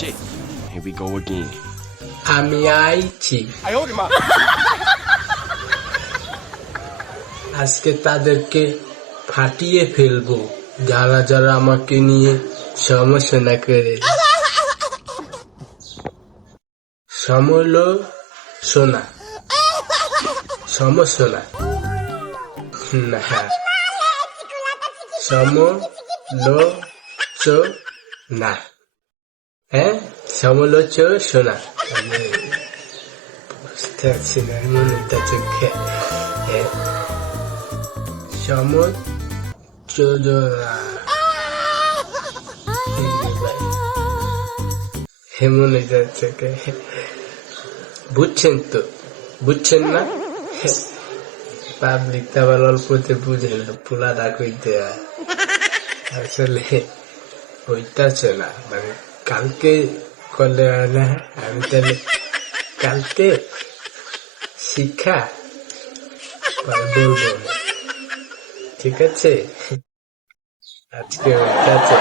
Here we go again. আমি আইছি আজকে তাদেরকে ফাটিয়ে ফেলব। যারা যারা আমাকে নিয়ে সমস্যা করে। সমল সোনা সমসোনা না। সম লো চো না হ্যাঁ? সমলোচ সোনা। বুঝতে পারছি না মনে চোখে। হ্যাঁ। সম চোদনা হেমনে যাচ্ছে বুঝছেন তো? বুঝছেন না? পাবলিক তো আবার অল্পতে বুঝে না পুলাটা কইতে হয়। আসলে হইতাছে না মানে কালকে করলে হয় না আমি তাহলে কালকে শিক্ষা বলব ঠিক আছে? আজকে হইতাছে